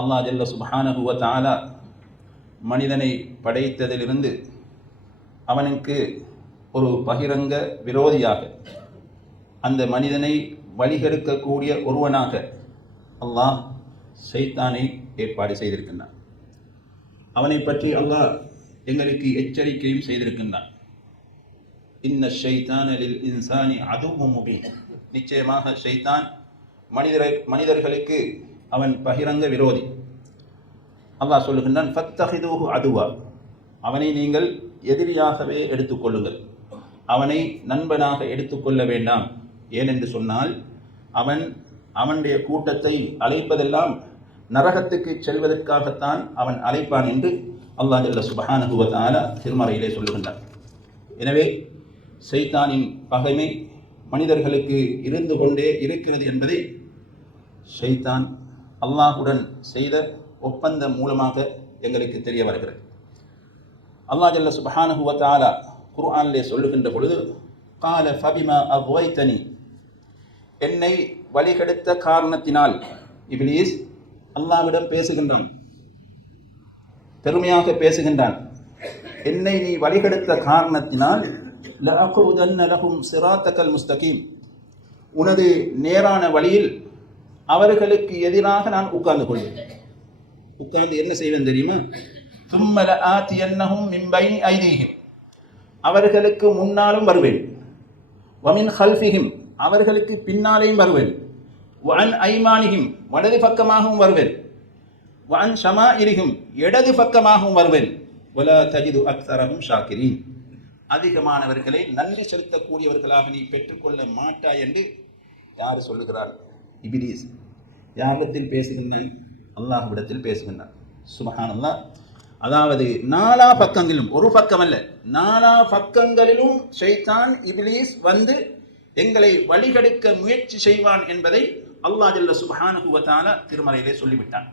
அல்லா ஜல்ல சுபஹானஹு தாலா மனிதனை படைத்ததிலிருந்து அவனுக்கு ஒரு பகிரங்க விரோதியாக அந்த மனிதனை வழிகெடுக்கக்கூடிய ஒருவனாக அல்லாஹ் சைத்தானை ஏற்பாடு செய்திருக்கின்றான். அவனை பற்றி அல்லாஹ் எங்களுக்கு எச்சரிக்கையும் செய்திருக்கின்றான். இன்ன ஷைத்தான் இன்சானி அதுவும் முபீன். நிச்சயமாக ஷைத்தான் மனிதர மனிதர்களுக்கு அவன் பகிரங்க விரோதி. அல்லாஹ் சொல்லுகின்றான் ஃபத்தஹிதூஹு அதுவா. அவனை நீங்கள் எதிரியாகவே எடுத்துக்கொள்ளுங்கள். அவனை நண்பனாக எடுத்துக்கொள்ள வேண்டாம். ஏனென்று சொன்னால் அவன் அவனுடைய கூட்டத்தை அழைப்பதெல்லாம் நரகத்துக்கு செல்வதற்காகத்தான் அவன் அழைப்பான் என்று அல்லாஹ் ஜல்ல சுபஹானஹு திருமறையிலே சொல்லுகின்றான். எனவே சைத்தானின் பகைமை மனிதர்களுக்கு இருந்து கொண்டே இருக்கிறது என்பதை சைத்தான் அல்லாஹுடன் செய்த ஒப்பந்தம் மூலமாக எங்களுக்கு தெரிய வருகிறது. அல்லாஹ் ஜல்ல சுபஹானஹு வ குர்ஆனிலே சொல்லுகின்ற பொழுது கால ஃபபிமா அவ்வைத்தனி என்னை வழிகெடுத்த காரணத்தினால் இப்ளீஸ் அல்லாவிடம் பேசுகின்றான். பெருமையாக பேசுகின்றான். என்னை நீ வழிகெடுத்த காரணத்தினால் லஅகுதன்ன சிராத்தக்கல் முஸ்தகீம். உனது நேரான வழியில் அவர்களுக்கு எதிராக நான் உட்கார்ந்து கொள்வேன். உட்கார்ந்து என்ன செய்வேன் தெரியுமா? தும்மல ஆத்தி என்னஹும் மிம்பைனி ஐதீகம் அவர்களுக்கு முன்னாலும் வருவேன். வமின் ஹல்ஃபிஹிம் அவர்களுக்கு பின்னாலேயும் வருவேன். வன் ஐமானிகிம் வலது பக்கமாகவும் வருவேன். வன் ஷமா இரிகும் இடது பக்கமாகவும் வருவேன். வலா தஜிது அக்தரகும் ஷாக்கிரீன் அதிகமானவர்களை நன்றி செலுத்தக்கூடியவர்களாக நீ பெற்றுக்கொள்ள மாட்டாய் என்று யார் சொல்லுகிறார் இபிலீஸ். யாகத்தில் பேசுகின்றான். அல்லாஹ்விடத்தில் பேசுகின்றான். சுபஹான் அல்லாஹ் அதாவது நாலா பக்கங்களிலும் ஒரு பக்கம் அல்ல நாலா பக்கங்களிலும் ஷைத்தான் இபிலீஸ் வந்து எங்களை வழிகெடுக்க முயற்சி செய்வான் என்பதை அல்லாஹ் ஜல்ல சுபஹானுகுவத்தான திருமலையிலே சொல்லிவிட்டான்.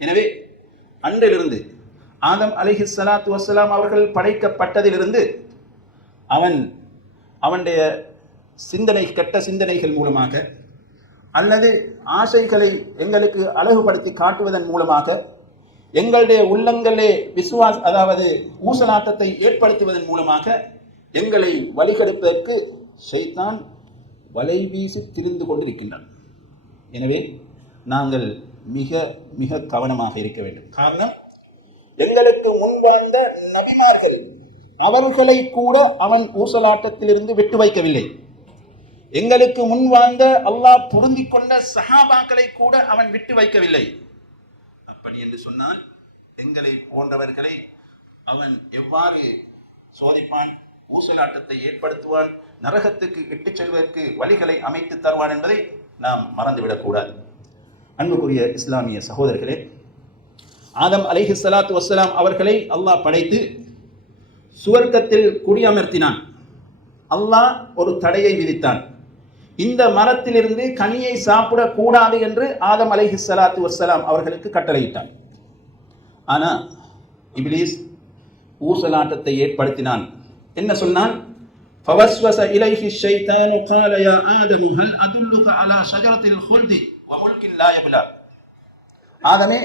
எனவே அன்றிலிருந்து ஆதம் அலைஹி சலாத்து வசலாம் அவர்கள் படைக்கப்பட்டதிலிருந்து அவன் அவனுடைய சிந்தனை கெட்ட சிந்தனைகள் மூலமாக அல்லது ஆசைகளை எங்களுக்கு அழகுபடுத்தி காட்டுவதன் மூலமாக எங்களுடைய உள்ளங்களே விசுவாஸ் அதாவது ஊசலாட்டத்தை ஏற்படுத்துவதன் மூலமாக எங்களை வழிகெடுப்பதற்கு செய்தான் வலை வீசி திரிந்து கொண்டிருக்கின்றான். எனவே நாங்கள் மிக மிக கவனமாக இருக்க வேண்டும். காரணம் எங்களுக்கு முன்வந்த நபிமார்கள் அவர்களை கூட அவன் ஊசலாட்டத்திலிருந்து விட்டு வைக்கவில்லை. எங்களுக்கு முன் வாழ்ந்த அல்லாஹ் பொருந்தி கொண்ட சஹாபாக்களை கூட அவன் விட்டு வைக்கவில்லை. அப்படி என்று சொன்னால் எங்களை போன்றவர்களை அவன் எவ்வாறு சோதிப்பான் ஊசலாட்டத்தை ஏற்படுத்துவான் நரகத்துக்கு இட்டுச் செல்வதற்கு வழிகளை அமைத்து தருவான் என்பதை நாம் மறந்துவிடக்கூடாது அன்புக்குரிய இஸ்லாமிய சகோதரர்களே ஆதம் அலைஹி சலாத்து வசலாம் அவர்களை அல்லாஹ் படைத்து சுவர்க்கத்தில் குடியமர்த்தினான். அல்லாஹ் ஒரு தடையை விதித்தான். இந்த மரத்திலிருந்து கனியை சாப்பிடக்கூடாது என்று ஆதம் அலைஹி ஸலாத்து வஸ்ஸலாம் அவர்களுக்கு கட்டளையிட்டான் ஆனா இப்லீஸ் ஊசலாட்டத்தை ஏற்படுத்தினான் என்ன சொன்னான் فوسوس إليه الشيطان قال يا آدم هل أدلك على شجرة الخلد وملك لا يبلى ஆதமே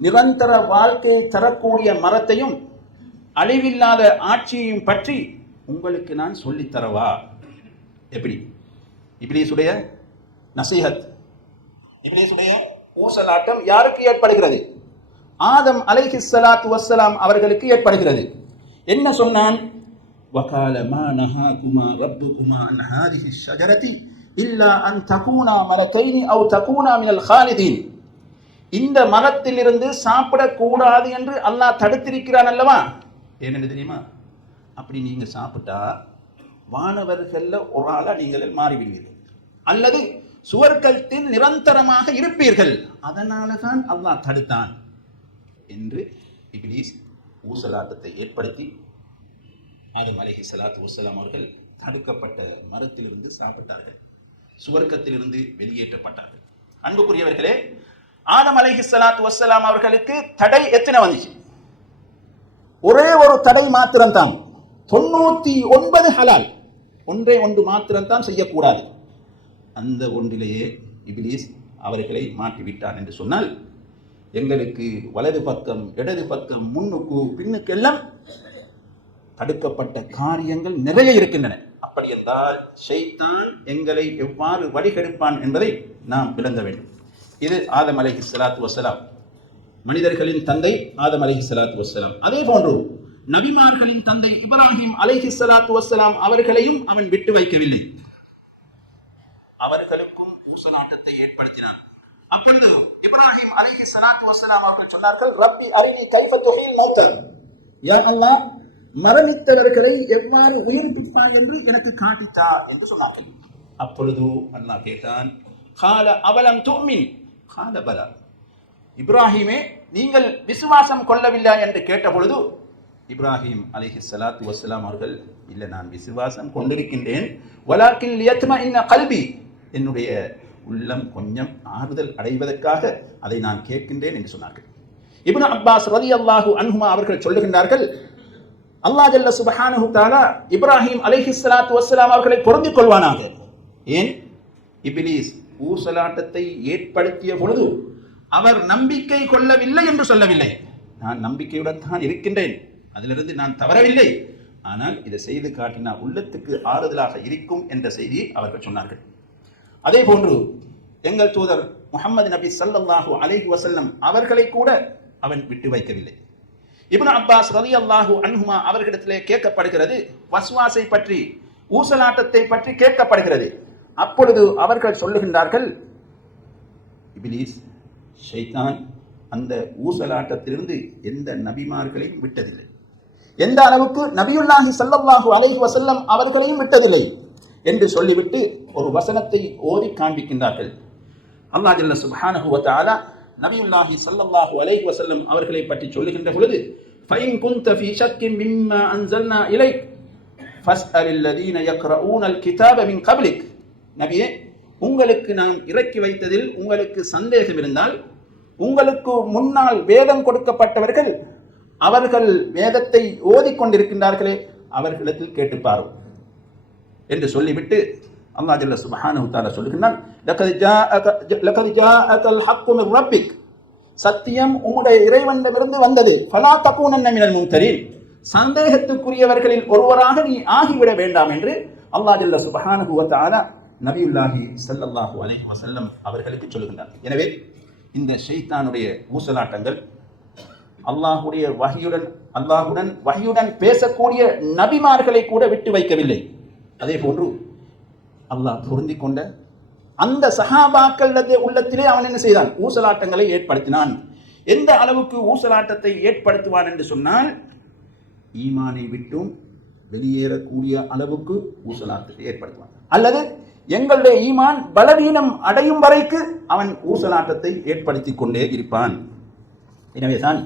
நிரந்தர வாழ்க்கையை தரக்கூடிய மரத்தையும் அழிவில்லாத ஆட்சியையும் பற்றி உங்களுக்கு நான் சொல்லித் தரவா எப்படி இப்லீசுடைய நசீஹத் இப்லீசுடைய ஊசலாட்டம் யாருக்கு ஏற்படுகிறது ஆதம் அலைஹி ஸலாத்து வஸ்ஸலாம் அவர்களுக்கு ஏற்படுகிறது என்ன சொன்னான் وقال ما نهاكما ربكما عن هذه الشجرة إلا أن تكونا ملكين أو تكونا من الخالدين இந்த மரத்திலிருந்து சாப்பிடக்கூடாது என்று அல்லாஹ் தடுத்திருக்கிறான் அல்லவா ஏனென்று தெரியுமா அப்படி நீங்க சாப்பிட்டா வானவர்கள்ல ஒரு ஆளாக நீங்கள் மாறிவிடுவீர்கள். அல்லது சுவர்க்கத்தில் நிரந்தரமாக இருப்பீர்கள். அதனால தான் அல்லாஹ் தடுத்தான் என்று இப்லீஸ் ஊசலாட்டத்தை ஏற்படுத்தி ஆதம் அலஹி சலாத் வசலாம் அவர்கள் தடுக்கப்பட்ட மரத்திலிருந்து சாப்பிட்டார்கள். சுவர்க்கத்திலிருந்து வெளியேற்றப்பட்டார்கள். அன்புக்குரியவர்களே ஆதம் அலஹி ஸலாத்து வசலாம் அவர்களுக்கு தடை எத்தனை வந்துச்சு? ஒரே ஒரு தடை மாத்திரம்தான். தொண்ணூத்தி ஒன்பது ஹலால். ஒன்றே ஒன்று மாத்திரம்தான் செய்யக்கூடாது. அந்த ஒன்றிலேயே இபிலிஸ் அவர்களை மாற்றிவிட்டான் என்று சொன்னால் எங்களுக்கு வலது பக்கம் இடது பக்கம் முன்னுக்கு பின்னுக்கெல்லாம் தடுக்கப்பட்ட காரியங்கள் நிறைய இருக்கின்றன. அப்படி என்றால் ஷைத்தான் எங்களை எவ்வாறு வழிகெடுப்பான் என்பதை நாம் விளங்க வேண்டும். இது ஆதம் அலைஹி ஸலாத்து வசலாம் மனிதர்களின் தந்தை ஆதம் அலைஹி ஸலாத்து வசலாம் அதே போன்று நபிமார்களின் தந்தை இப்ராஹிம் அலைஹி சலாத்து வசலாம் அவர்களையும் அவன் விட்டு வைக்கவில்லை. அவர்களுக்கும் ஊசலாட்டத்தை ஏற்படுத்தினான் அப்பொழுது இப்ராஹிம் அலைஹி சலாத்து வசலாம் அவர்கள் சொன்னார்கள் ரப்பி அரிணி கைஃப துஹீல் மௌத்தன் யா அல்லாஹ் மரணித்தவர்களை எவ்வாறு உயிர்ப்பிப்பாய் என்று எனக்கு காட்டித்தா என்று சொன்னார்கள். அப்பொழுது அல்லாஹ் கேட்டான் கால அவலம் துமின்? கால பலா. இப்ராஹிமே நீங்கள் விசுவாசம் கொள்ளவில்லை என்று கேட்ட பொழுது இப்ராஹிம் அலிஹி சலாத்து வஸ்ஸலாம் அவர்கள் இல்லை நான் விசுவாசம் கொண்டிருக்கின்றேன். வலாக்கில் லியத்ம இன்ன கல்வி என்னுடைய உள்ளம் கொஞ்சம் ஆறுதல் அடைவதற்காக அதை நான் கேட்கின்றேன் என்று சொன்னார்கள். இப்னு அப்பாஸ் ரலியல்லாஹு அன்ஹுமா அவர்கள் சொல்லுகின்றார்கள் அல்லாஹ் ஜல்ல சுப்ஹானஹு இப்ராஹிம் அலிஹி சலாத்து வஸ்ஸலாம் அவர்களை பொருந்திக் கொள்வானாக? ஏன்? இபிலிஸ் ஊசலாட்டத்தை ஏற்படுத்திய பொழுது அவர் நம்பிக்கை கொள்ளவில்லை என்று சொல்லவில்லை. நான் நம்பிக்கையுடன் தான் இருக்கின்றேன். அதிலிருந்து நான் தவறவில்லை. ஆனால் இதை செய்து காட்டினா உள்ளத்துக்கு ஆறுதலாக இருக்கும் என்ற செய்தியை அவர்கள் சொன்னார்கள். அதே போன்று எங்கள் தூதர் முகமது நபி சல்லாஹூ அலைஹி வசல்லம் அவர்களை கூட அவன் விட்டு வைக்கவில்லை. இப்னு அப்பாஸ் ரலியல்லாஹு அன்ஹுமா அவர்களிடத்திலே கேட்கப்படுகிறது வஸ்வாசை பற்றி ஊசலாட்டத்தை பற்றி கேட்கப்படுகிறது. அப்பொழுது அவர்கள் சொல்லுகின்றார்கள் இபிலீஸ் ஷைத்தான் அந்த ஊசலாட்டத்திலிருந்து எந்த நபிமார்களையும் விட்டதில்லை. எந்த அளவுக்கு நபியுல்லாஹி ஸல்லல்லாஹு அலைஹி வசல்லம் அவர்களையும் விட்டதில்லை என்று சொல்லிவிட்டு ஒரு வசனத்தை ஓதி காண்பிக்கின்றார்கள். அல்லா ஜல்ல சுப்ஹானஹு வ நபியுல்லாஹி ஸல்லல்லாஹு அலைஹி வசல்லம் அவர்களை பற்றி சொல்லுகின்ற பொழுது ஃபைன் كنت في شك مما أنزلنا إليك فاسأل الذين يقرؤون الكتاب من قبلك நபியே உங்களுக்கு நாம் இறக்கி வைத்ததில் உங்களுக்கு சந்தேகம் இருந்தால் உங்களுக்கு முன்னால் வேதம் கொடுக்கப்பட்டவர்கள் அவர்கள் வேதத்தை ஓதிக்கொண்டிருக்கின்றார்களே அவர்களிடத்தில் கேட்டுப்பாரோ என்று சொல்லிவிட்டு அல்லாஹ் ஜல்ல சுப்ஹானஹு தஆலா சொல்லுகிறான் சத்தியம் உங்களுடைய இறைவனிடமிருந்து வந்தது. ஃபலா தகூனன்ன மினல் மும்தரீன். சந்தேகத்துக்குரியவர்களில் ஒருவராக நீ ஆகிவிட வேண்டாம் என்று அல்லாஹ் ஜல்ல சுப்ஹானஹு வ நபியுல்லாஹி ஸல்லல்லாஹு அலைஹி வசல்லம் அவர்களுக்கு சொல்லுகின்றார் எனவே இந்த ஷைத்தானுடைய ஊசலாட்டங்கள் அல்லாஹுடைய வகையுடன் அல்லாஹுடன் வகையுடன் பேசக்கூடிய நபிமார்களை கூட விட்டு வைக்கவில்லை. அதே போன்று அல்லாஹ் பொருந்தி கொண்ட அந்த சகாபாக்கள் உள்ளத்திலே அவன் என்ன செய்தான்? ஊசலாட்டங்களை ஏற்படுத்தினான். எந்த அளவுக்கு ஊசலாட்டத்தை ஏற்படுத்துவான் என்று சொன்னால் ஈமானை விட்டும் வெளியேறக்கூடிய அளவுக்கு ஊசலாட்டத்தை ஏற்படுத்துவான். அல்லது எங்களுடைய ஈமான் பலவீனம் அடையும் வரைக்கு அவன் ஊசலாட்டத்தை ஏற்படுத்தி கொண்டே இருப்பான். எனவேதான்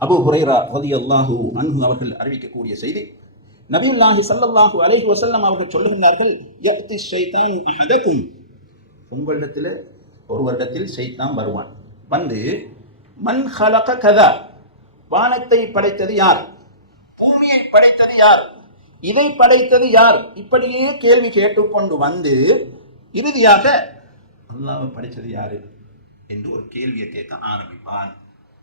அபு ஹுரைரா ரலியல்லாஹு அன்ஹு அவர்கள் அறிவிக்கக்கூடிய செய்தி நபியுல்லாஹி ஸல்லல்லாஹு அலைஹி வசல்லம் அவர்கள் சொல்லுகின்றார்கள் யஅதி ஷைத்தான் அஹதக்கும் உங்களிடத்தில் ஒரு வருடத்தில் ஷைத்தான் வருவான். வந்து மன் ஹலக கதா. வானத்தை படைத்தது யார்? பூமியை படைத்தது யார்? இதை படைத்தது யார்? இப்படியே கேள்வி கேட்டுக்கொண்டு வந்து இறுதியாக அல்லாஹ் படைத்தது யாரு? என்று ஒரு கேள்வியை கேட்க ஆரம்பிப்பான்.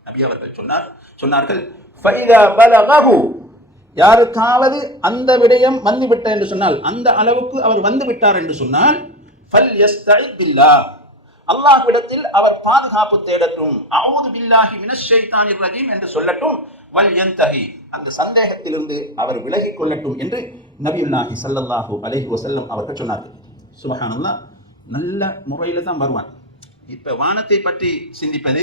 நபி அவர்கள் சொன்னார் சொன்னார்கள் யாருக்காவது அந்த விடயம் வந்துவிட்ட என்று சொன்னால் அந்த அளவுக்கு அவர் வந்து விட்டார் என்று சொன்னால் ஃபல் யஸ்தஇத் பில்லாஹ் அல்லாஹ்விடத்தில் அவர் பாதுகாப்பு தேடட்டும். அவுது பில்லாஹி மினஷ் ரஜீம் என்று சொல்லட்டும். வல் யந்தஹி அந்த சந்தேகத்திலிருந்து அவர் விலகிக் கொள்ளட்டும் என்று நபியுல்லாஹி ஸல்லல்லாஹு அலஹி வசல்லம் அவர்கள் சொன்னார்கள். சுபஹானல்லாஹ் நல்ல முறையில் தான் வருவான். இப்போ வானத்தை பற்றி சிந்திப்பது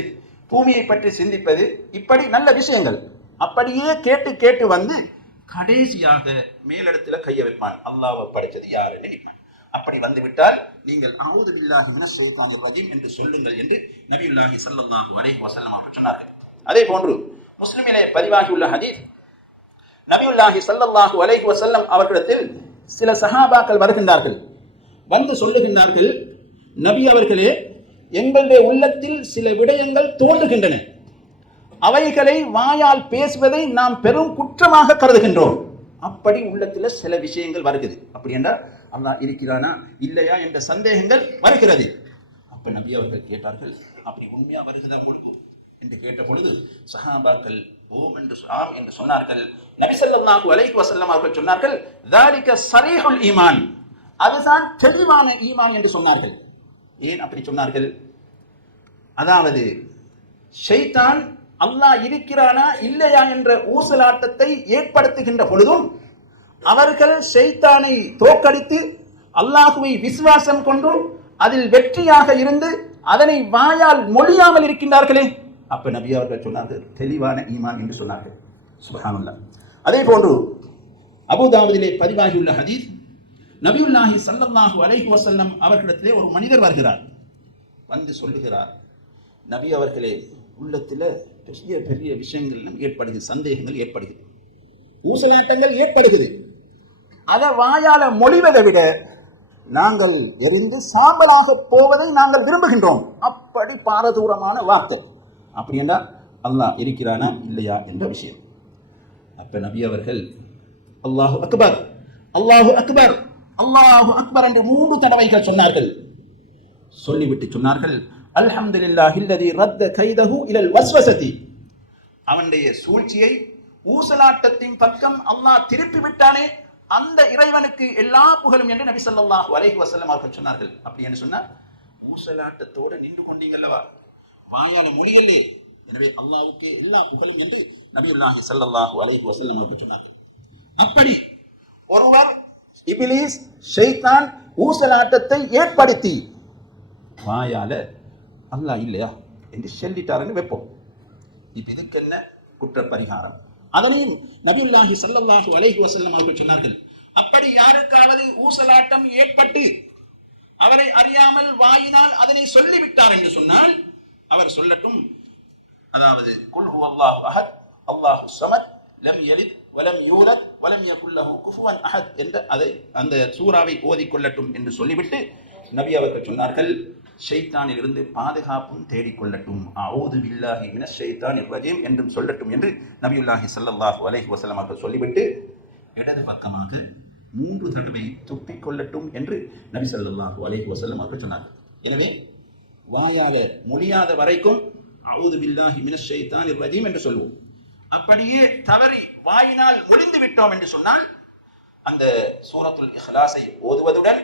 பூமியை பற்றி சிந்திப்பது இப்படி நல்ல விஷயங்கள். அப்படியே கேட்டு கேட்டு வந்து கடைசியாக மேலிடத்துல கையை வைப்பான். அல்லாவை படைச்சது யாருன்னு நினைப்பான் அப்படி வந்துவிட்டால் நீங்கள் அவுது பில்லாஹி மினஷ் ரஜீம் என்று சொல்லுங்கள் என்று நபியுல்லாஹி சல்லாஹு அலைஹி வஸல்லம் அவர்கள் சொன்னார்கள். அதே போன்று முஸ்லிமிலே பதிவாகியுள்ள ஹதீஸ் நபியுல்லாஹி சல்லாஹு அலைஹி வசல்லம் அவர்களிடத்தில் சில சஹாபாக்கள் வருகின்றார்கள். வந்து சொல்லுகின்றார்கள் நபி அவர்களே எங்களுடைய உள்ளத்தில் சில விடயங்கள் தோன்றுகின்றன. அவைகளை வாயால் பேசுவதை நாம் பெரும் குற்றமாக கருதுகின்றோம். அப்படி உள்ளத்தில் சில விஷயங்கள் வருகிறது அப்படி என்றால் அல்லாஹ் இருக்கிறானா இல்லையா என்ற சந்தேகங்கள் வருகிறது. அப்ப நபி அவர்கள் கேட்டார்கள் அப்படி உண்மையா வருகிறதா உங்களுக்கு? என்று கேட்ட பொழுது சஹாபாக்கள் ஓம் என்று ஆம் என்று சொன்னார்கள். நபி நபிசல்லாஹு அலைஹி வசல்லம் அவர்கள் சொன்னார்கள் தாரிக்க சரீஹுல் ஈமான். அதுதான் தெளிவான ஈமான் என்று சொன்னார்கள். ஏன் அப்படி சொன்னார்கள்? அதாவது ஷைத்தான் அல்லாஹ் இருக்கிறானா இல்லையா என்ற ஊசலாட்டத்தை ஏற்படுத்துகின்ற பொழுதும் அவர்கள் ஷைத்தானை தோக்கடித்து அல்லாஹுவை விசுவாசம் கொண்டு அதில் வெற்றியாக இருந்து அதனை வாயால் மொழியாமல் இருக்கின்றார்களே. அப்ப நபி அவர்கள் சொன்னார்கள் தெளிவான ஈமான் என்று சொன்னார்கள். சுபஹானல்லாஹ். அதே போன்று அபுதாபுதிலே பதிவாகியுள்ள ஹதீஸ் நபியுல்லாஹி சல்லல்லாஹு அலைஹி வசல்லம் அவர்களிடத்திலே ஒரு மனிதர் வருகிறார். வந்து சொல்லுகிறார் நபி அவர்களே உள்ளத்தில் பெரிய பெரிய விஷயங்கள் நமக்கு ஏற்படுகிறது சந்தேகங்கள் ஏற்படுகிறது. ஊசலாட்டங்கள் ஏற்படுகிறது. அதை வாயால மொழிவதை விட நாங்கள் எரிந்து சாம்பலாக போவதை நாங்கள் விரும்புகின்றோம். அப்படி பாரதூரமான வார்த்தை. அப்படி என்றால் அல்லாஹ் இருக்கிறானா இல்லையா? என்ற விஷயம். அப்ப நபி அவர்கள் அல்லாஹு அக்பர் அல்லாஹு அக்பர். அல்லாஹு அக்பர் என்று மூன்று தடவைகள் சொன்னார்கள். சொல்லிவிட்டு சொன்னார்கள் அல்ஹம்துலில்லாஹி அல்லதி ரத்த கைதஹு இலல் வஸ்வசதி. அவனுடைய சூழ்ச்சியை ஊசலாட்டத்தின் பக்கம் அல்லாஹ் திருப்பி விட்டானே அந்த இறைவனுக்கு எல்லா புகழும் என்று நபி ஸல்லல்லாஹு அலைஹி வஸல்லம் அவர்கள் சொன்னார்கள். அப்படி என்று சொன்னார்? ஊசலாட்டத்தோடு நின்று கொண்டீங்கல்லவா வாயால மொழிகளே எனவே அல்லாவுக்கே எல்லா புகழும் என்று நபியுல்லாஹி ஸல்லல்லாஹு அலைஹி வசல்லம் அவர்கள் சொன்னார்கள். அப்படி ஒருவர் இபிலிஸ் ஷெய்தான் ஊசலாட்டத்தை ஏற்படுத்தி. வாயால அல்லாஹ் இல்லையா? என்று சொல்லிட்டாருன்னு வைப்போம். இப்ப இதுக்கு என்ன குற்ற பரிகாரம் அதனையும் நபியுல்லாஹி சல்லாஹு அலைஹி வசல்லம் அவர்கள் சொன்னார்கள். அப்படி யாருக்காவது ஊசலாட்டம் ஏற்பட்டு அவரை அறியாமல் வாயினால் அதனை சொல்லிவிட்டார் என்று சொன்னால் அவர் சொல்லட்டும். அதாவது குல் அல்லாஹ் அஹத் அல்லாஹு சமத் லம் எலித் வலம் யூலத் வலம் யகுல்லஹு குஃபுவன் அஹத் என்ற அதை அந்த சூறாவை ஓதிக்கொள்ளட்டும் என்று சொல்லிவிட்டு நபி அவர்கள் சொன்னார்கள் ஷைத்தானில் இருந்து பாதுகாப்பும் தேடிக்கொள்ளட்டும் அவுது பில்லாஹி மின ஷைத்தான் ரஜீம் என்றும் சொல்லட்டும் என்று நபியுல்லாஹி சல்லாஹு அலைஹி வசலம் அவர்கள் சொல்லிவிட்டு இடது பக்கமாக மூன்று தடவை துப்பிக்கொள்ளட்டும் என்று நபி சல்லாஹு அலைஹி வஸல்லம் அவர்கள் சொன்னார்கள். எனவே வாயால மொழியாத வரைக்கும் அவுது பில்லாஹி மின ஷைத்தான் ரஜீம் என்று சொல்வோம். அப்படியே தவறி வாயினால் ஒளிந்து விட்டோம் என்று சொன்னால் அந்த சூரத்துல் இஹ்லாஸை ஓதுவதுடன்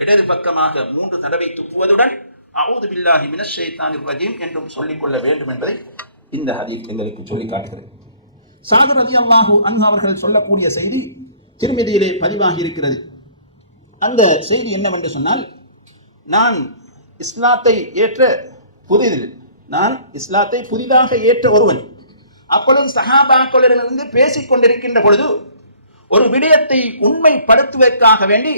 இடது பக்கமாக மூன்று தடவை துப்புவதுடன் அவுது பில்லாஹி மினஷேத்தான் ரஜீம் என்றும் சொல்லிக்கொள்ள வேண்டும் என்பதை இந்த ஹதீப் எங்களுக்கு சொல்லி காட்டுகிறது. சாது ரதி அல்லாஹு அன்ஹு அவர்கள் சொல்லக்கூடிய செய்தி திருமதியிலே பதிவாகி இருக்கிறது. அந்த செய்தி என்னவென்று சொன்னால் நான் இஸ்லாத்தை ஏற்ற புதிதில் நான் இஸ்லாத்தை புதிதாக ஏற்ற ஒருவன் அப்பொழுது சஹாபாக்களிடமிருந்து பேசிக் கொண்டிருக்கின்ற பொழுது ஒரு விடயத்தை உண்மைப்படுத்துவதற்காக வேண்டி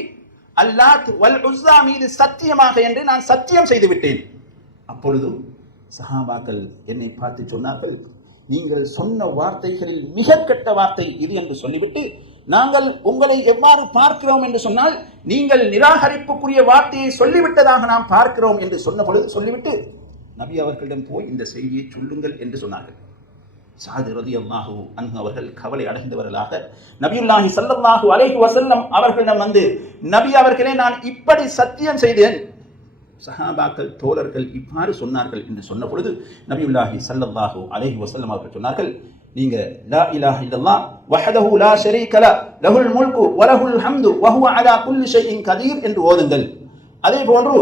அல்லாத் வல் உஸ்ஸா மீது சத்தியமாக என்று நான் சத்தியம் செய்து விட்டேன். அப்பொழுது சஹாபாக்கள் என்னை பார்த்து சொன்னார்கள் நீங்கள் சொன்ன வார்த்தைகளில் மிக கெட்ட வார்த்தை இது என்று சொல்லிவிட்டு நாங்கள் உங்களை எவ்வாறு பார்க்கிறோம் என்று சொன்னால் நீங்கள் நிராகரிப்புக்குரிய வார்த்தையை சொல்லிவிட்டதாக நாம் பார்க்கிறோம் என்று சொன்ன பொழுது சொல்லிவிட்டு நபி அவர்களிடம் போய் இந்த செய்தியை சொல்லுங்கள் என்று சொன்னார்கள். சாது ரதி அல்லாஹு அவர்கள் கவலை அடைந்தவர்களாக நபியுல்லாஹி சல்லல்லாஹு அலைஹி வசல்லம் அவர்களிடம் வந்து நபி அவர்களே நான் இப்படி சத்தியம் செய்தேன். சஹாபாக்கள் தோழர்கள் இவ்வாறு சொன்னார்கள் என்று சொன்ன பொழுது நபியுல்லாஹி சல்லல்லாஹு அலைஹி வசல்லம் அவர்கள் சொன்னார்கள் நீங்க லா இலாஹ இல்லல்லா வஹதஹு லா ஷரீக லஹுல் முல்கு வலஹுல் ஹம்து வஹுவ அலா குல்லி ஷைஇன் கதீர் என்று ஓதுங்கள். அதே போன்று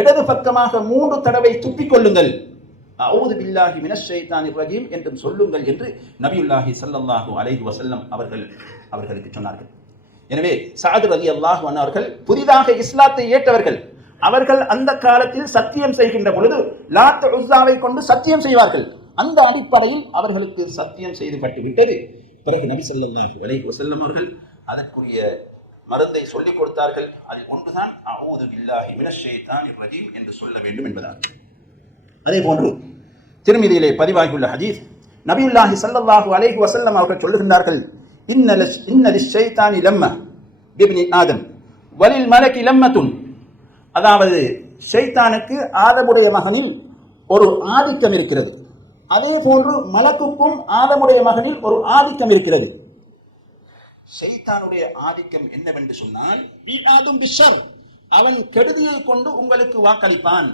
இடது பக்கமாக மூன்று தடவை துப்பிக் கொள்ளுங்கள். அவுது பில்லாஹி மினஷ் ஷைத்தானிர் ரஜீம் என்றும் சொல்லுங்கள் என்று நபியுல்லாஹி சல்லல்லாஹு அலைஹி வசல்லம் அவர்கள் அவர்களுக்கு சொன்னார்கள். எனவே சாது ரதி அல்லாஹ் அவர்கள் புதிதாக இஸ்லாத்தை ஏற்றவர்கள் அவர்கள் அந்த காலத்தில் சத்தியம் செய்கின்ற பொழுது லாத் உஸாவை கொண்டு சத்தியம் செய்வார்கள். அந்த அடிப்படையில் அவர்களுக்கு சத்தியம் செய்து கட்டிவிட்டது. பிறகு நபி ஸல்லல்லாஹு அலைஹி வசல்லம் அவர்கள் அதற்குரிய மருந்தை சொல்லிக் கொடுத்தார்கள். அதில் ஒன்றுதான் அவுது பில்லாஹி மினஷ் ஷைத்தானிர் ரஜீம் என்று சொல்ல வேண்டும் என்பதாகும். அதே போன்று திருமதியிலே பதிவாகியுள்ள ஹதீஸ் நபியுல்லாஹி சல்லல்லாஹு அலைஹி வசல்லம் அவர்கள் சொல்லுகின்றார்கள் இன்னல இன்னலி ஷைத்தானி லம்ம பிபினி ஆதம் வலில் மலக்கி லம்மத்துன். அதாவது ஷைத்தானுக்கு ஆதமுடைய மகனில் ஒரு ஆதிக்கம் இருக்கிறது. அதே போன்று மலக்குக்கும் ஆதமுடைய மகனில் ஒரு ஆதிக்கம் இருக்கிறது. ஷைத்தானுடைய ஆதிக்கம் என்னவென்று சொன்னால் வீடாதும் பிஷர் அவன் கெடுதியை கொண்டு உங்களுக்கு வாக்களிப்பான்.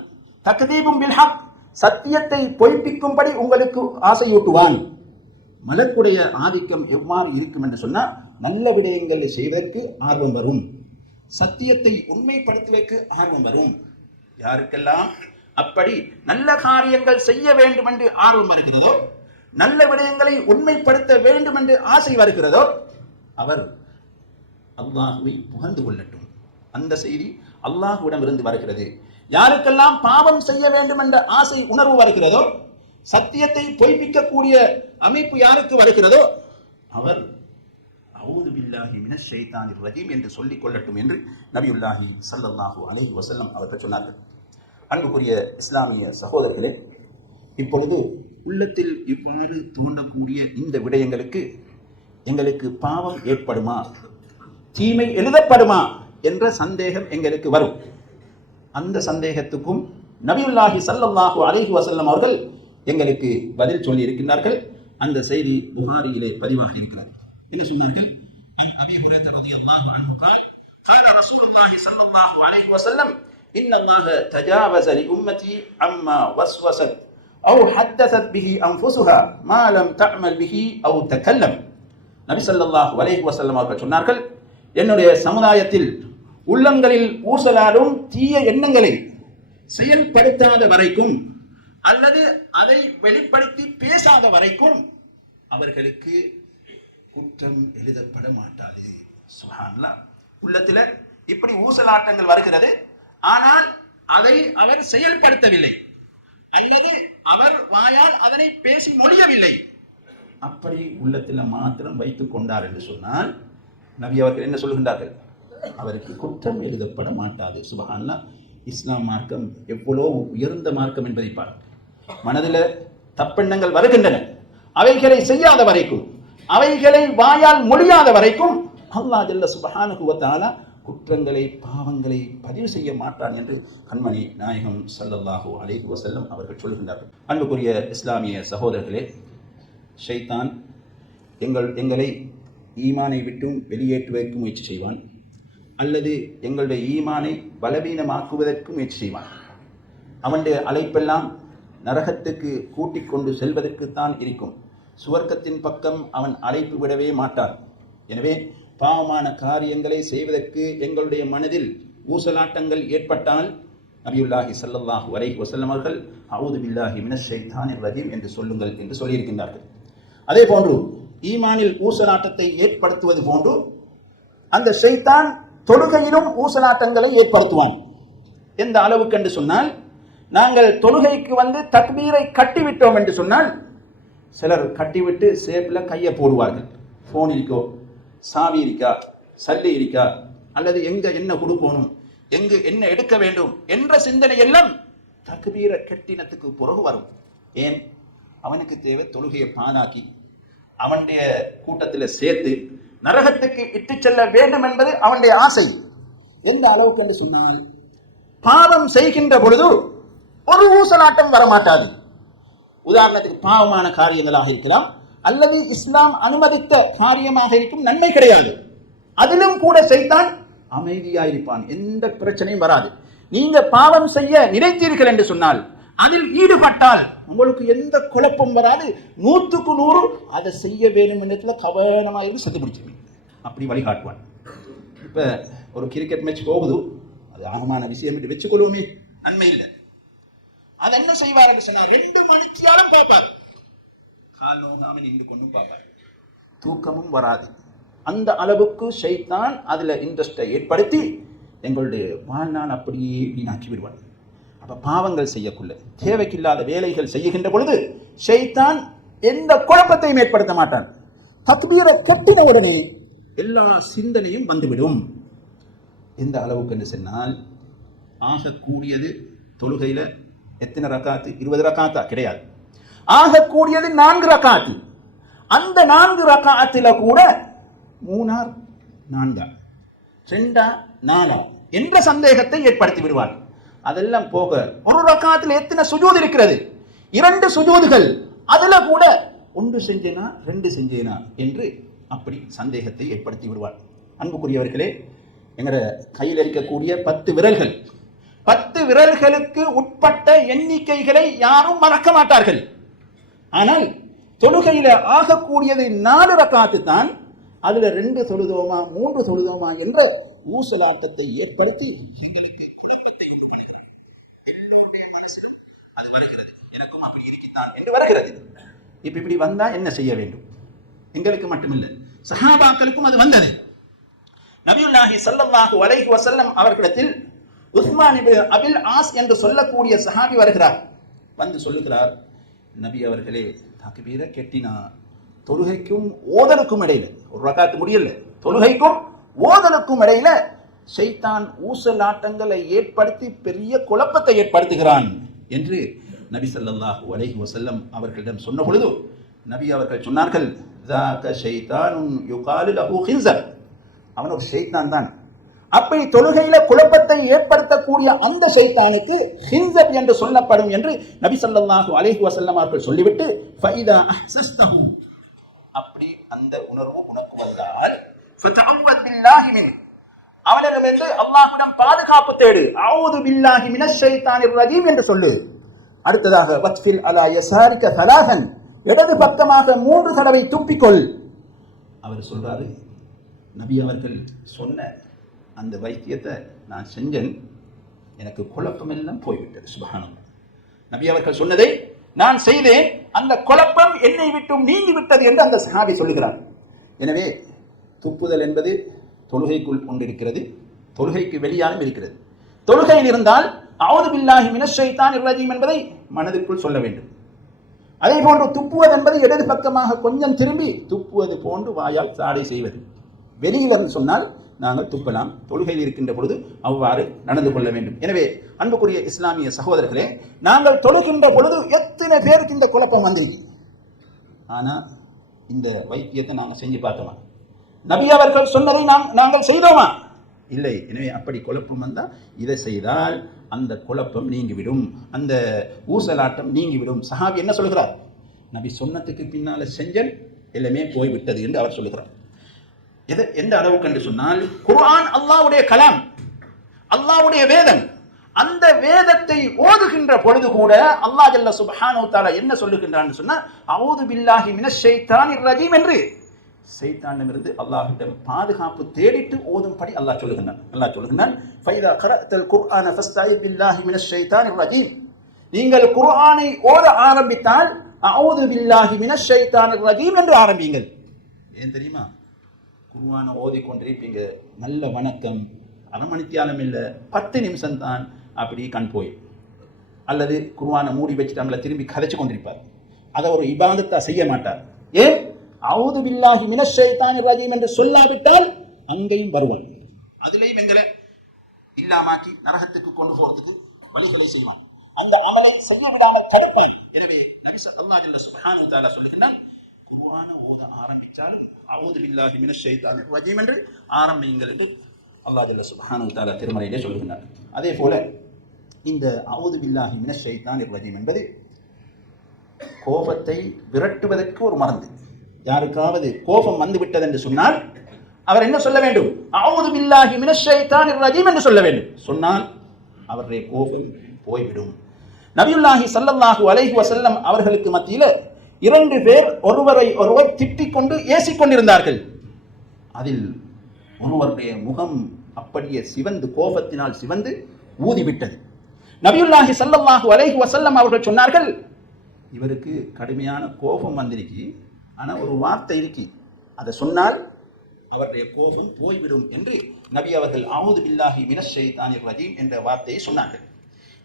தக்தீபும் பில்ஹக் சத்தியத்தை பொய்ப்பிக்கும்படி உங்களுக்கு ஆசையூட்டுவான். மலக்குடைய ஆதிக்கம் எவ்வாறு இருக்கும் என்று சொன்னால் நல்ல விடயங்களை செய்வதற்கு ஆர்வம் வரும். சத்தியத்தை உண்மைப்படுத்துவதற்கு ஆர்வம் வரும். யாருக்கெல்லாம் அப்படி நல்ல காரியங்கள் செய்ய வேண்டும் என்று ஆர்வம் வருகிறதோ நல்ல விடயங்களை உண்மைப்படுத்த வேண்டும் என்று ஆசை வருகிறதோ அவர் அல்லாஹுவை புகழ்ந்து கொள்ளட்டும். அந்த செய்தி அல்லாஹுவிடமிருந்து வருகிறது. யாருக்கெல்லாம் பாவம் செய்ய வேண்டும் என்ற ஆசை உணர்வு வருகிறதோ சத்தியத்தை பொய்ப்பிக்கக்கூடிய அமைப்பு யாருக்கு வருகிறதோ அவர் அவுது பில்லாஹி மினஷ் ஷைத்தானிர் ரஜீம் என்று சொல்லிக் கொள்ளட்டும் என்று நபியுல்லாஹி ஸல்லல்லாஹு அலஹி வசல்லம் அவர்கள் சொன்னார்கள். அன்புக்குரிய இஸ்லாமிய சகோதரர்களே இப்பொழுது உள்ளத்தில் இவ்வாறு தோன்றக்கூடிய இந்த விடயங்களுக்கு எங்களுக்கு பாவம் ஏற்படுமா? தீமை எழுதப்படுமா? என்ற சந்தேகம் எங்களுக்கு வரும். அந்த சந்தேகத்துக்கும் நபியுல்லாஹி ஸல்லல்லாஹு அலைஹி வஸல்லம் அவர்கள் எங்களுக்கு பதில் சொல்லி இருக்கின்றார்கள் அந்த செய்தி புகாரியிலே பதிவாக இருக்கிறார் என்ன சொன்னார்கள் عن ابي هريره رضي الله عنه قال قال رسول الله صلى الله عليه وسلم ان الله تجاوز لامتي عما وسوست او حدثت به انفسها ما لم تعمل به او تكلم நபி ஸல்லல்லாஹு அலைஹி வஸல்லம் அவர்கள் சொன்னார்கள் என்னுடைய சமுதாயத்தில் உள்ளங்களில் ஊசலாலும் தீய எண்ணங்களை செயல்படுத்தாத வரைக்கும் அல்லது அதை வெளிப்படுத்தி பேசாத வரைக்கும் அவர்களுக்கு குற்றம் எழுதப்பட மாட்டாது. சுகான்லா உள்ளத்துல இப்படி ஊசலாட்டங்கள் வருகிறது. ஆனால் அதை அவர் செயல்படுத்தவில்லை. அல்லது அவர் வாயால் அதனை பேசி மொழியவில்லை. அப்படி உள்ளத்தில் மாத்திரம் வைத்துக் கொண்டார் என்று சொன்னால் நபி அவர்கள் என்ன சொல்கின்றார்கள்? அவருக்கு குற்றம் எழுதப்பட மாட்டாது. சுபஹான்னா இஸ்லாம் மார்க்கம் எவ்வளோ உயர்ந்த மார்க்கம் என்பதை பாருங்கள். மனதில் தப்பெண்ணங்கள் வருகின்றன. அவைகளை செய்யாத வரைக்கும் அவைகளை வாயால் மொழியாத வரைக்கும் அல்லாஹ் ஜல்ல சுபஹானஹு குற்றங்களை பாவங்களை பதிவு செய்ய மாட்டான் என்று கண்மணி நாயகம் ஸல்லல்லாஹு அலைஹி வசல்லம் அவர்கள் சொல்கின்றார்கள். அன்புக்குரிய இஸ்லாமிய சகோதரர்களே ஷைத்தான் எங்கள் எங்களை ஈமானை விட்டும் வெளியேற்றுவதற்கு முயற்சி செய்வான். அல்லது எங்களுடைய ஈமானை பலவீனமாக்குவதற்கு முயற்சி செய்வான். அவனுடைய அழைப்பெல்லாம் நரகத்துக்கு கூட்டிக் கொண்டு செல்வதற்குத்தான் இருக்கும். சுவர்க்கத்தின் பக்கம் அவன் அழைப்பு விடவே மாட்டான். எனவே பாவமான காரியங்களை செய்வதற்கு எங்களுடைய மனதில் ஊசலாட்டங்கள் ஏற்பட்டால் நபியுல்லாஹி ஸல்லல்லாஹு வரை வஸல்லம் அவர்கள் அவுது பில்லாஹி மினஷைதான் ரஜீம் என்று சொல்லுங்கள் என்று சொல்லியிருக்கின்றார்கள். அதே போன்று ஈமானில் ஊசலாட்டத்தை ஏற்படுத்துவது போன்று அந்த ஷைத்தான் தொழுகையிலும் ஊசலாட்டங்களை ஏற்படுத்துவான். எந்த அளவுக்கு என்று சொன்னால் நாங்கள் தொழுகைக்கு வந்து தக்பீரை கட்டிவிட்டோம் என்று சொன்னால் சிலர் கட்டிவிட்டு சேப்பில் கையை போடுவார்கள். ஃபோன் இருக்கோ சாவி இருக்கா சல்லி இருக்கா அல்லது எங்க என்ன கொடுக்கணும் எங்கு என்ன எடுக்க வேண்டும் என்ற சிந்தனை எல்லாம் தக்பீர கட்டினத்துக்கு பிறகு வரும். ஏன்? அவனுக்கு தேவை தொழுகையை பாதாக்கி அவனுடைய கூட்டத்தில் சேர்த்து நரகத்துக்கு இட்டு செல்ல வேண்டும் என்பது அவனுடைய ஆசை. எந்த அளவுக்கு என்று சொன்னால் பாவம் செய்கின்ற பொழுது ஒரு ஊசலாட்டம் வரமாட்டாது. உதாரணத்துக்கு பாவமான காரியங்களாக இருக்கலாம் அல்லது இஸ்லாம் அனுமதித்த காரியமாக இருக்கும் நன்மை கிடையாது. அதிலும் கூட செய்தான் அமைதியாயிருப்பான். எந்த பிரச்சனையும் வராது. நீங்க பாவம் செய்ய நினைத்தீர்கள் என்று சொன்னால் அதில் ஈடுபட்டால் உங்களுக்கு எந்த குழப்பம் வராது. நூற்றுக்கு நூறு அதை செய்ய வேணும் என்றதுல கவனமாக இருந்து சத்து பிடிச்சிருவீங்க அப்படி வழிகாட்டுவான். இப்போ ஒரு கிரிக்கெட் மேட்ச் போகுது. அது ஆகமான விஷயம் என்று வச்சுக்கொள்வோமே. நன்மை இல்லை. அதை என்ன செய்வார் என்று சொன்னார் ரெண்டு மணித்தியாலும் பார்ப்பார். கால் நோகாமல் நின்று கொண்டும் பார்ப்பார். தூக்கமும் வராது. அந்த அளவுக்கு ஷைத்தான் அதில் இன்ட்ரெஸ்ட்டை ஏற்படுத்தி எங்களுடைய வாழ்நாள் அப்படியே வீணாக்கி விடுவான். அப்போ பாவங்கள் செய்யக்குள்ள தேவைக்கில்லாத வேலைகள் செய்கின்ற பொழுது ஷைத்தான் எந்த குழப்பத்தையும் ஏற்படுத்த மாட்டான். தக்பீரை கட்டின உடனே எல்லா சிந்தனையும் வந்துவிடும். எந்த அளவுக்கு என்று சொன்னால் ஆகக்கூடியது தொழுகையில் எத்தனை ரக்காத்து? இருபது ரக்காத்தா? கிடையாது. ஆகக்கூடியது நான்கு ரக்காத்து. அந்த நான்கு ரகாத்தில் கூட மூணார் நான்கா ரெண்டா நாலா என்ற சந்தேகத்தை ஏற்படுத்தி விடுவார் அதெல்லாம் போக ஒரு ரக்காத்தில் எத்தனை சுஜூது இருக்கிறது? இரண்டு சுஜூதுகள். அதில் கூட ஒன்று செஞ்சேனா ரெண்டு செஞ்சேனா என்று அப்படி சந்தேகத்தை ஏற்படுத்தி விடுவார் அன்புக்குரியவர்களே எங்களோட கையில் இருக்கக்கூடிய பத்து விரல்கள். பத்து விரல்களுக்கு உட்பட்ட எண்ணிக்கைகளை யாரும் மறக்க மாட்டார்கள். ஆனால் தொழுகையில ஆகக்கூடியது நாலு ரக்காத்து தான் அதுல ரெண்டு தொழுதோமா மூன்று தொழுதோமா என்ற ஊசலாட்டத்தை ஏற்படுத்தி எங்களுக்கு குழப்பத்தை உண்டு பண்ணுகிறது. எல்லோருடைய மனசிலும் அது வருகிறது எனக்கும் என்று வருகிறது. இப்ப இப்படி வந்தா என்ன செய்ய வேண்டும்? எங்களுக்கு மட்டுமில்லை. சஹாபாக்களுக்கும் அது வந்தது. நபியுல்லாஹி ஸல்லல்லாஹு அலைஹி வசல்லம் அவர்களிடத்தில் உஸ்மான் அபில் ஆஸ் என்று சொல்லக்கூடிய சஹாபி வருகிறார். வந்து சொல்லுகிறார் நபி அவர்களே தக்பீர கெட்டினா தொழுகைக்கும் ஓதலுக்கும் இடையில ஒரு ரகாத்து முடியல. தொழுகைக்கும் ஓதலுக்கும் இடையில ஷைத்தான் ஊசலாட்டங்களை ஏற்படுத்தி பெரிய குழப்பத்தை ஏற்படுத்துகிறான் என்று நபி சல்லாஹ் அலஹி வசல்லம் அவர்களிடம் சொன்ன பொழுது நபி அவர்கள் சொன்னார்கள் அவன் ஒரு ஷெய்தான் தான். அப்படி தொழுகையில குழப்பத்தை ஏற்படுத்தக்கூடிய அந்த சைத்தானுக்கு ஹின்சப் என்று சொல்லப்படும் என்று நபி சொல்லாஹு அலேஹி வசல்லம் அவர்கள் சொல்லிவிட்டு அப்படி அந்த உணர்வு உனக்கு வந்தால் அவனிடமிருந்து அல்லாஹ்விடம் பாதுகாப்பு தேடு. அவுது பில்லாஹி மின ஷைத்தானிர் ரஜீம் என்று சொல்லு. அடுத்ததாக வத்ஃபில் அலா யசாரிக்க தலாசன் இடது பக்கமாக மூன்று தடவை துப்பிக்கொள் அவர் சொல்றாரு நபி அவர்கள் சொன்ன அந்த வைத்தியத்தை நான் செஞ்சேன். எனக்கு குழப்பம் எல்லாம் போய்விட்டது. சுபகானம் நபி அவர்கள் சொன்னதை நான் செய்தேன். அந்த குழப்பம் என்னை விட்டும் நீங்கி விட்டது என்று அந்த சஹாபி சொல்லுகிறார். எனவே துப்புதல் என்பது தொழுகைக்குள் கொண்டிருக்கிறது. தொழுகைக்கு வெளியாலும் இருக்கிறது. தொழுகையில் இருந்தால் அவுது பில்லாஹி மினஷைத்தான் ரஜீம் என்பதை மனதிற்குள் சொல்ல வேண்டும். அதே போன்று துப்புவது என்பது இடது பக்கமாக கொஞ்சம் திரும்பி துப்புவது போன்று வாயால் சாடை செய்வது. வெளியிலிருந்து சொன்னால் நாங்கள் துப்பலாம். தொழுகையில் இருக்கின்ற பொழுது அவ்வாறு நடந்து கொள்ள வேண்டும். எனவே அன்புக்குரிய இஸ்லாமிய சகோதரர்களே நாங்கள் தொழுகின்ற பொழுது எத்தனை பேருக்கு இந்த குழப்பம் வந்திருக்கு? ஆனால் இந்த வைத்தியத்தை நாங்கள் செஞ்சு பார்த்தோமா? நபி அவர்கள் சொன்னதை நாம் நாங்கள் செய்தோமா? இல்லை. எனவே அப்படி குழப்பம் வந்தால் இதை செய்தால் அந்த குழப்பம் நீங்கிவிடும். அந்த ஊசலாட்டம் நீங்கிவிடும். சஹாபி என்ன சொல்கிறார்? நபி சொன்னதுக்கு பின்னால் செஞ்சல் எல்லாமே போய்விட்டது என்று அவர் சொல்லுகிறார் எது? எந்த அளவுக்கு என்று சொன்னால் குர்ஆன் அல்லாஹ்வுடைய கலாம் அல்லாஹ்வுடைய வேதம் அந்த வேதத்தை ஓதுகின்ற பொழுது கூட அல்லாஹ் ஜல்ல சுப்ஹானஹு தாலா என்ன சொல்லுகின்றான்னு சொன்னா அவுது பில்லாஹி மினஷ் ஷைத்தானிர் ரஜீம் என்று. சைத்தானிடமிருந்து அல்லாஹ்விடம் பாதுகாப்பு தேடிட்டு ஓதும்படி அல்லாஹ் சொல்லுகின்றான். அல்லாஹ் சொல்லுகின்றான் ஃபைதா கரஅத்தல் குர்ஆன ஃபஸ்தஈத் பில்லாஹி மினஷ் ஷைத்தானிர் ரஜீம். நீங்கள் குர்ஆனை ஓத ஆரம்பித்தால் அஊது பில்லாஹி மினஷ் ஷைத்தானிர் ரஜீம் என்று ஆரம்பியுங்கள். ஏன் தெரியுமா? குருவானை ஓதி கொண்டிருப்பீங்க நல்ல வணக்கம். அரை மணித்தியாலம் இல்லை. பத்து நிமிஷம் தான் அப்படி கண் போய். அல்லது குருவானை மூடி வச்சுட்டு நம்மளை திரும்பி கதைச்சு கொண்டிருப்பார். அதை ஒரு இபாதத்தா செய்ய மாட்டார். ஏன்? அவுது பில்லாஹி மினஷைத்தான் ரஜீம் என்று சொல்லாவிட்டால் அங்கேயும் வருவான். அதுலேயும் எங்களை இல்லாமாக்கி நரகத்துக்கு கொண்டு போறதுக்கு வழிகளை செய்வான். அந்த அமலை செய்ய விடாமல் தடுப்பான் எனவே நபி ஸல்லல்லாஹு ஓத ஆரம்பித்தாலும் அவுது பில்லாஹி மினஷ் ஷைத்தானிர் ரஜீம் என்று ஆரம்பியுங்கள் என்று அல்லா ஜல்ல சுப்ஹானஹு தாலா திருமறையிலே சொல்கிறார் அதே போல இந்த அவுது பில்லாஹி மினஷைத்தான் ஷைத்தானிர் ரஜீம் என்பது கோபத்தை விரட்டுவதற்கு ஒரு மருந்து. யாருக்காவது கோபம் வந்து விட்டது என்று சொன்னால் அவர் என்ன சொல்ல வேண்டும்? அவுது பில்லாஹி மினஷைத்தான் ரஜீம் என்று சொல்ல வேண்டும். சொன்னால் அவருடைய கோபம் போய்விடும். நபியுல்லாஹி சல்லல்லாஹு அலைஹி வசல்லம் அவர்களுக்கு மத்தியில் இரண்டு பேர் ஒருவரை ஒருவர் திட்டிக் கொண்டு ஏசி கொண்டிருந்தார்கள் அதில் ஒருவருடைய முகம் அப்படியே சிவந்து கோபத்தினால் சிவந்து ஊதிவிட்டது. நபியுல்லாஹி ஸல்லல்லாஹு அலைஹி வசல்லம் அவர்கள் சொன்னார்கள் இவருக்கு கடுமையான கோபம் வந்திருக்கு ஆனால் ஒரு வார்த்தை இருக்கு அதை சொன்னால் அவருடைய கோபம் போய்விடும் என்று நபி அவர்கள் ஆவுது பில்லாஹி மினஷ் ஷைத்தானிர் ரஜீம் என்ற வார்த்தையை சொன்னார்கள்.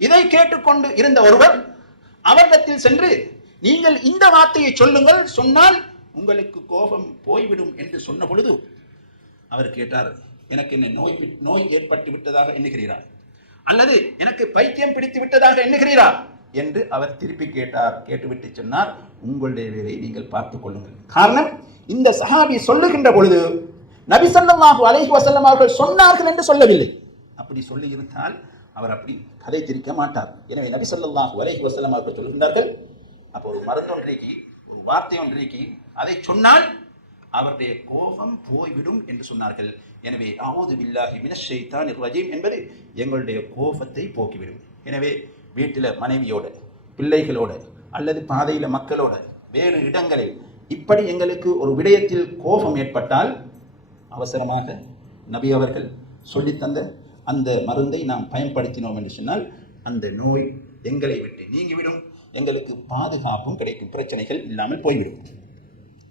இதை கேட்டுக்கொண்டு இருந்த ஒருவர் அவரிடத்தில் சென்று நீங்கள் இந்த வார்த்தையை சொல்லுங்கள் சொன்னால் உங்களுக்கு கோபம் போய்விடும் என்று சொன்ன பொழுது அவர் கேட்டார் எனக்கு என்ன நோய் நோய் ஏற்பட்டு விட்டதாக எண்ணுகிறீரா? அல்லது எனக்கு பைத்தியம் பிடித்து விட்டதாக எண்ணுகிறீரா? என்று அவர் திருப்பி கேட்டார். கேட்டுவிட்டு சொன்னார். உங்களுடைய வேலையை நீங்கள் பார்த்துக் கொள்ளுங்கள். காரணம் இந்த சஹாபி சொல்லுகின்ற பொழுது நபி ஸல்லல்லாஹு அலைஹி வஸல்லம் அவர்கள் சொன்னார்கள் என்று சொல்லவில்லை. அப்படி சொல்லி இருந்தால் அவர் அப்படி கதை திரிக்க மாட்டார். எனவே நபி ஸல்லல்லாஹு அலைஹி வஸல்லம் அவர்கள் சொல்லுகின்றார்கள் அப்போ ஒரு மருந்து ஒன்றைக்கு ஒரு வார்த்தை ஒன்றைக்கு அதை சொன்னால் அவருடைய கோபம் போய்விடும் என்று சொன்னார்கள். எனவே அவுது பில்லாஹி மினஷைத்தான் ரஜீம் என்பது எங்களுடைய கோபத்தை போக்கிவிடும். எனவே வீட்டில் மனைவியோட பிள்ளைகளோட அல்லது பாதையில் மக்களோட வேறு இடங்களில் இப்படி எங்களுக்கு ஒரு விடயத்தில் கோபம் ஏற்பட்டால் அவசரமாக நபி அவர்கள் சொல்லித்தந்த அந்த மருந்தை நாம் பயன்படுத்தினோம் என்று சொன்னால் அந்த நோய் எங்களை விட்டு நீங்கிவிடும். எங்களுக்கு பாதுகாப்பும் கிடைக்கும். பிரச்சனைகள் இல்லாமல் போய்விடும்.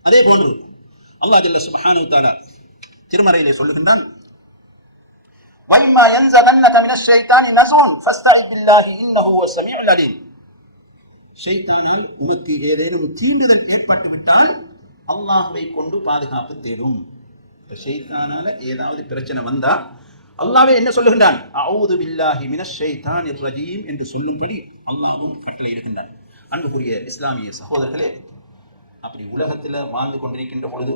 அதே போன்று அல்லாஹ் ஜல்ல சுப்ஹானஹு தஆலா திருமறையிலே சொல்லுகின்றான் வைமா யன்ஸகன்னக மினஷ் ஷைத்தானி நஸூன் ஃபஸ்தஇத் பில்லாஹி இன்னஹு ஹுவஸ் ஸமீஉல் அலீம் ஷைத்தானால் உமக்கு ஏதேனும் தீண்டுதல் ஏற்பட்டு விட்டால் அல்லாஹ்வை கொண்டு பாதுகாப்பு தேடும். இப்போ ஷைத்தானால ஏதாவது பிரச்சனை வந்தா அல்லாவே என்ன சொல்லுகின்றான்? அவுது பில்லாஹி மின ஷைத்தான் ரஜீம் என்று சொல்லும்படி அல்லாஹ்வும் கட்டளையிடுகின்றான் அன்புக்குரிய இஸ்லாமிய சகோதரர்களே அப்படி உலகத்தில் வாழ்ந்து கொண்டிருக்கின்ற பொழுது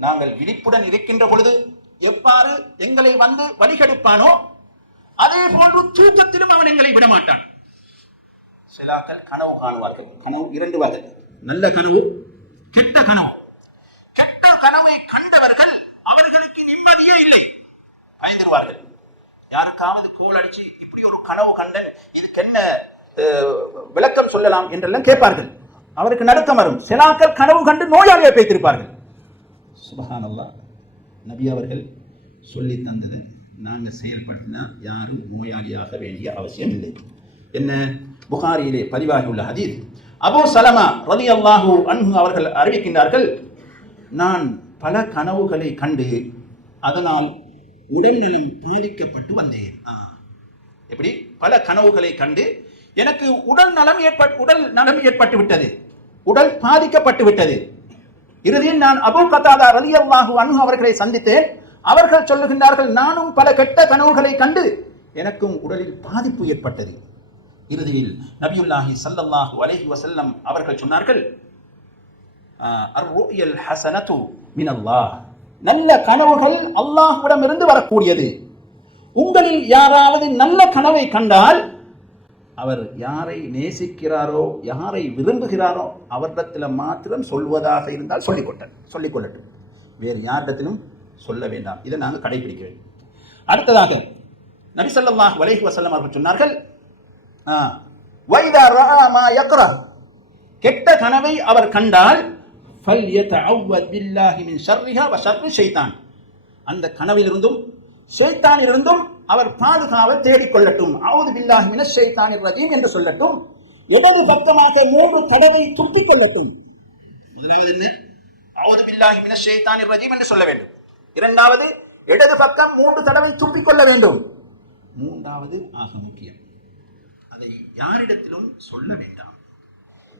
நாங்கள் விழிப்புடன் இருக்கின்ற பொழுது எவ்வாறு எங்களை வந்து வழிகெடுப்பானோ அதே போன்று தூக்கத்திலும் அவன் எங்களை விடமாட்டான். சிலாக்கள் கனவு காணுவார்கள். கனவு இரண்டு வகை நல்ல கனவு கெட்ட கனவு. கெட்ட கனவை கண்டவர்கள் அவர்களுக்கு நிம்மதியே இல்லை. பயந்துருவார்கள். யாருக்காவது கோல் அடிச்சு இப்படி ஒரு கனவு கண்டன் இதுக்கு என்ன விளக்கம் சொல்லலாம் என்றெல்லாம் கேட்பார்கள். அவருக்கு நடுக்கம் வரும். சிலாக்கள் கனவு கண்டு நோயாளியை பேத்திருப்பார்கள். சுபஹானல்லாஹ் நபி அவர்கள் சொல்லி தந்ததை நாங்கள் செயல்படுத்தினா யாரும் நோயாளியாக வேண்டிய அவசியம் இல்லை. என்ன? புகாரியிலே பதிவாகியுள்ள ஹதீர் அபோ சலமா ரதி அல்லாஹூ அன்ஹு அவர்கள் அறிவிக்கின்றார்கள் நான் பல கனவுகளை கண்டு அதனால் உடல்நலம் பாதிக்கப்பட்டு வந்தேன். எப்படி? பல கனவுகளை கண்டு எனக்கு உடல் நலம் ஏற்பட் உடல் நலம் ஏற்பட்டு விட்டது. உடல் பாதிக்கப்பட்டு விட்டது. இறுதியில் நான் அபூ கத்தாதா ரலியல்லாஹு அன்ஹு அவர்களை சந்தித்தேன். அவர்கள் சொல்லுகின்றார்கள் நானும் பல கெட்ட கனவுகளை கண்டு எனக்கும் உடலில் பாதிப்பு ஏற்பட்டது. இறுதியில் நபியுல்லாஹி சல்லல்லாஹு அலஹி வசல்லம் அவர்கள் சொன்னார்கள் மினல்லாஹ். நல்ல கனவுகள் அல்லாஹ்விடமிருந்து வரக்கூடியது. உங்களில் யாராவது நல்ல கனவை கண்டால் அவர் யாரை நேசிக்கிறாரோ யாரை விரும்புகிறாரோ அவரிடத்தில் மாத்திரம் சொல்வதாக இருந்தால் சொல்லிக்கொட்ட சொல்லிக்கொள்ளட்டும். வேறு யாரிடத்திலும் சொல்ல வேண்டாம். இதை நாங்கள் கடைபிடிக்க வேண்டும். அடுத்ததாக நபி வலைஹி வசல்லம் அவர்கள் சொன்னார்கள் ஆ, வைதா ரஆ மா கெட்ட கனவை அவர் கண்டால் ஃபல்யதஅவ்வத் பில்லாஹி மின் ஷர்ரிஹா வ ஷர்ரி ஷைத்தான். அந்த கனவிலிருந்தும் ஷைத்தானிலிருந்தும் அவர் பாதுகாவல் தேடிக்கொள்ளட்டும். அவது பில்லாஹி மினஷ் ஷைத்தானிர் ரஜீம் என்று சொல்லட்டும். இடது பக்கமாக மூன்று தடவை துப்பிக் கொள்ளட்டும். முதலாவது என்ன? அவது பில்லாஹி மினஷ் ஷைத்தானிர் ரஜீம் என்று சொல்ல வேண்டும். இரண்டாவது இடது பக்கம் மூன்று தடவை துப்பிக் கொள்ள வேண்டும். மூன்றாவது ஆக முக்கியம். அதை யாரிடத்திலும் சொல்ல வேண்டாம்.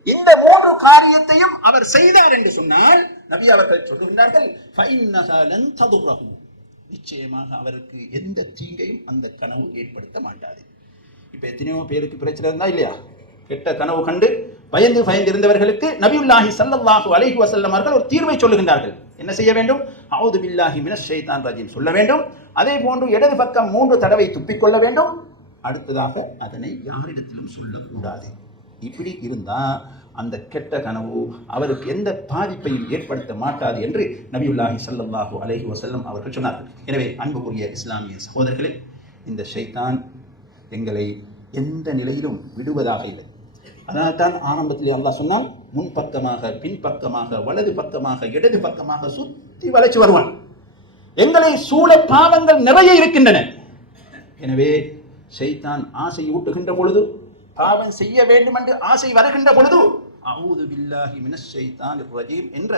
இந்த மூன்று காரியத்தையும் அவர் செய்தார் என்று சொன்னால் நபி அவர்கள் சொல்லுகிறார்கள் "ஃபஇன்னஹா நகலன் ததுர்ரஹு." நிச்சயமாக அவருக்கு எந்த தீங்கையும் அந்த கனவு ஏற்படுத்த மாட்டாது. இப்போ எத்தனையோ பேருக்கு பிரச்சனை இருந்தா இல்லையா? கெட்ட கனவு கண்டு பயந்து பயந்து இருந்தவர்களுக்கு நபியுல்லாஹி ஸல்லல்லாஹு அலைஹி வசல்லம் அவர்கள் ஒரு தீர்வை சொல்லுகின்றார்கள். என்ன செய்ய வேண்டும்? அவுது பில்லாஹி மினஸ் ஷைத்தான் ரஜீம் சொல்ல வேண்டும். அதே போன்று இடது பக்கம் மூன்று தடவை துப்பிக்கொள்ள வேண்டும். அடுத்ததாக அதனை யாரிடத்திலும் சொல்லக்கூடாது. இப்படி இருந்தால் அந்த கெட்ட கனவு அவருக்கு எந்த பாதிப்பையும் ஏற்படுத்த மாட்டாது என்று நபியுல்லாஹி சல்லாஹு அலஹி வசல்லம் அவர்கள் சொன்னார்கள். எனவே அன்புக்குரிய இஸ்லாமிய சகோதரர்களே இந்த ஷைத்தான் எங்களை எந்த நிலையிலும் விடுவதாக இல்லை. அதனால்தான் ஆரம்பத்திலே அல்லாஹ் சொன்னால் முன்பக்கமாக பின்பக்கமாக வலது பக்கமாக இடது பக்கமாக சுற்றி வளைச்சு வருவான். எங்களை சூழ பாவங்கள் நிறைய இருக்கின்றன. எனவே ஷைத்தான் ஆசை ஊட்டுகின்ற பொழுது பாவம் செய்ய வேண்டும் என்று ஆசை வருகின்ற பொழுது அவுது பில்லாஹி மினஷ் ஷைத்தானிர் ரஜீம் என்ற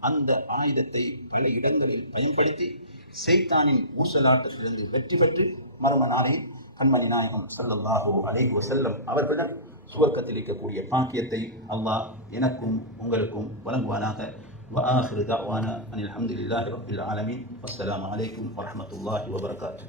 அந்த ஆயுதத்தை பல இடங்களில் பயன்படுத்தி ஷைத்தானின் ஊசலாட்டத்திலிருந்து வெற்றி பெற்று மர்ம நாளில் கண்மணி நாயகம் ஸல்லல்லாஹு அலைஹி வஸல்லம் அவர்களிடம் சுவர்க்கத்தில் இருக்கக்கூடிய பாக்கியத்தை அல்லாஹ் எனக்கும் உங்களுக்கும் வழங்குவானாக وآخر دعوانا أن الحمد لله رب العالمين والسلام عليكم ورحمة الله وبركاته